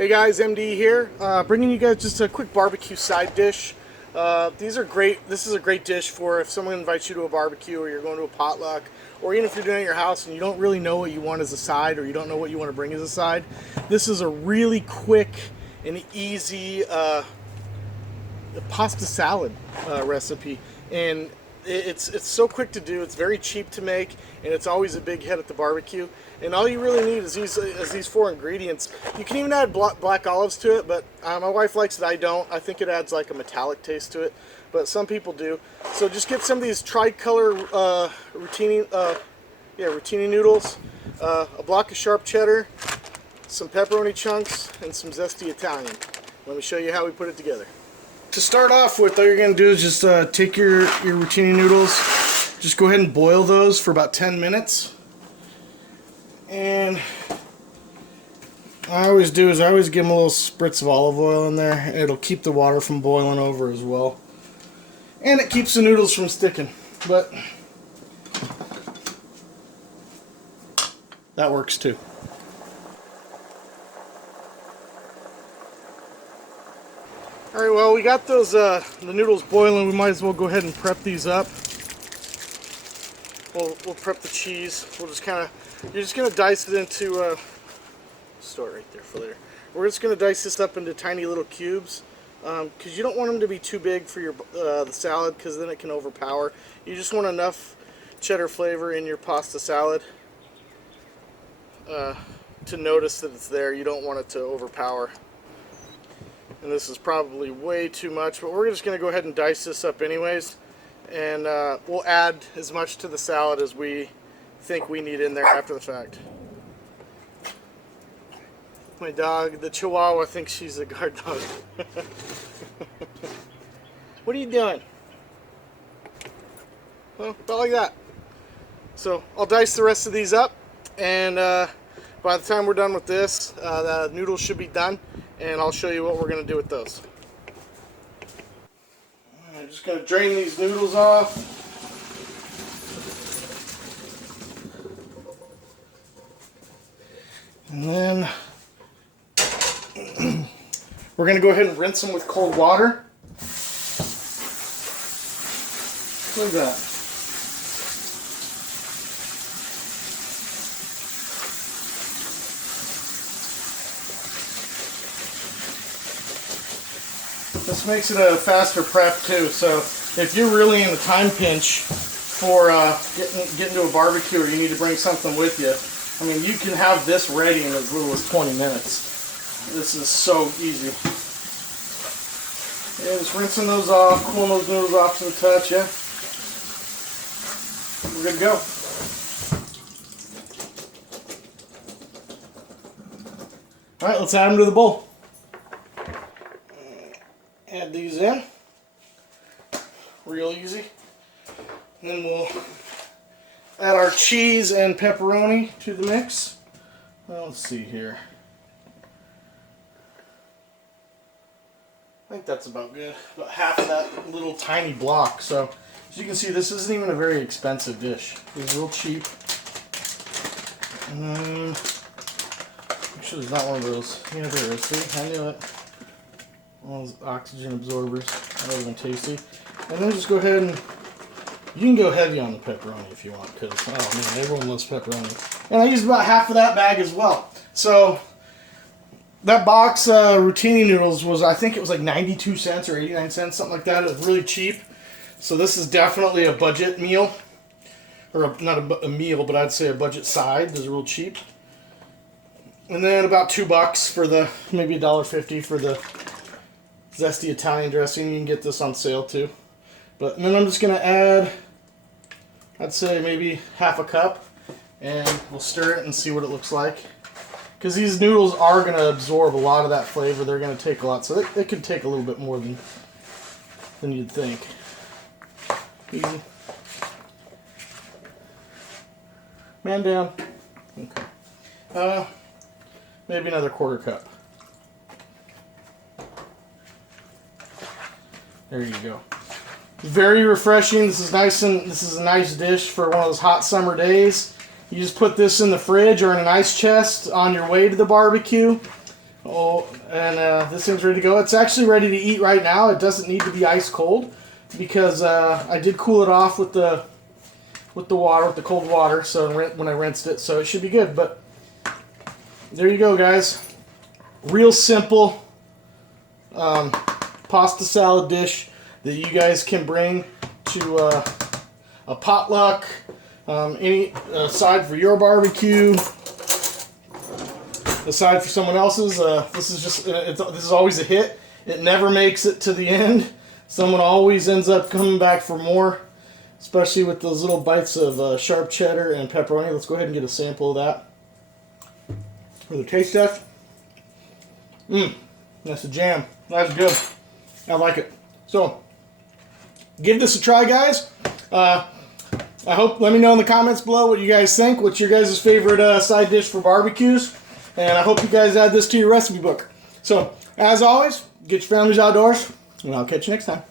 Hey guys, MD here, bringing you guys just a quick barbecue side dish. These are great. This is a great dish for if someone invites you to a barbecue or you're going to a potluck, or even if you're doing it at your house and you don't really know what you want as a side or you don't know what you want to bring as a side. This is a really quick and easy pasta salad recipe, and it's so quick to do. It's very cheap to make, and it's always a big hit at the barbecue. And all you really need is these four ingredients. You can even add black olives to it, but my wife likes it. I don't. I think it adds like a metallic taste to it, but some people do. So just get some of these tricolor rotini noodles, a block of sharp cheddar, some pepperoni chunks, and some zesty Italian. Let me show you how we put it together. To start off with, all you're going to do is just take your rotini noodles, just go ahead and boil those for about 10 minutes. And I always give them a little spritz of olive oil in there. It'll keep the water from boiling over as well. And it keeps the noodles from sticking. But that works too. Alright, well, we got those the noodles boiling. We might as well go ahead and prep these up. We'll prep the cheese. We'll just kind of, you're just going to dice it into, store it right there for later. We're just going to dice this up into tiny little cubes, because you don't want them to be too big for your the salad, because then it can overpower. You just want enough cheddar flavor in your pasta salad to notice that it's there. You don't want it to overpower. And this is probably way too much, but we're just going to go ahead and dice this up anyways. And we'll add as much to the salad as we think we need in there after the fact. My dog, the Chihuahua, thinks she's a guard dog. What are you doing? Well, about like that. So I'll dice the rest of these up, and by the time we're done with this, the noodles should be done, and I'll show you what we're going to do with those. I'm just going to drain these noodles off. And then we're going to go ahead and rinse them with cold water. Look at that. This makes it a faster prep too, so if you're really in a time pinch for getting to a barbecue, or you need to bring something with you, I mean, you can have this ready in as little as 20 minutes. This is so easy. Yeah, just rinsing those off, cooling those noodles off to the touch, yeah. We're good to go. Alright, let's add them to the bowl. Add these in, real easy. And then we'll add our cheese and pepperoni to the mix. Well, let's see here. I think that's about good. About half of that little tiny block. So, as you can see, this isn't even a very expensive dish. It's real cheap. And actually, there's not one of those. Yeah, there is. See, I knew it. All those oxygen absorbers. That would have been tasty. And then just go ahead and you can go heavy on the pepperoni if you want, because oh man, everyone loves pepperoni. And I used about half of that bag as well. So that box rotini noodles was, I think it was like 92 cents or 89 cents, something like that. It was really cheap. So this is definitely a budget meal, or not a meal, but I'd say a budget side. This is real cheap. And then about $2 for the, maybe $1.50 for the zesty Italian dressing. You can get this on sale too. But and then I'm just going to add, I'd say maybe half a cup, and we'll stir it and see what it looks like. Because these noodles are going to absorb a lot of that flavor. They're going to take a lot, so it could take a little bit more than you'd think. Easy. Man down. Okay. Maybe another quarter cup. There you go. Very refreshing. This is nice, and this is a nice dish for one of those hot summer days. You just put this in the fridge or in an ice chest on your way to the barbecue. Oh, and this thing's ready to go. It's actually ready to eat right now. It doesn't need to be ice cold because I did cool it off with the water, with the cold water. So when I rinsed it, so it should be good. But there you go, guys. Real simple pasta salad dish that you guys can bring to a potluck, any side for your barbecue, aside for someone else's. This is just this is always a hit. It never makes it to the end. Someone always ends up coming back for more, especially with those little bites of sharp cheddar and pepperoni. Let's go ahead and get a sample of that for the taste test. That's a jam. That's good. I like it. So, give this a try, guys. I hope, let me know in the comments below what you guys think. What's your guys' favorite side dish for barbecues? And I hope you guys add this to your recipe book. So, as always, get your families outdoors, and I'll catch you next time.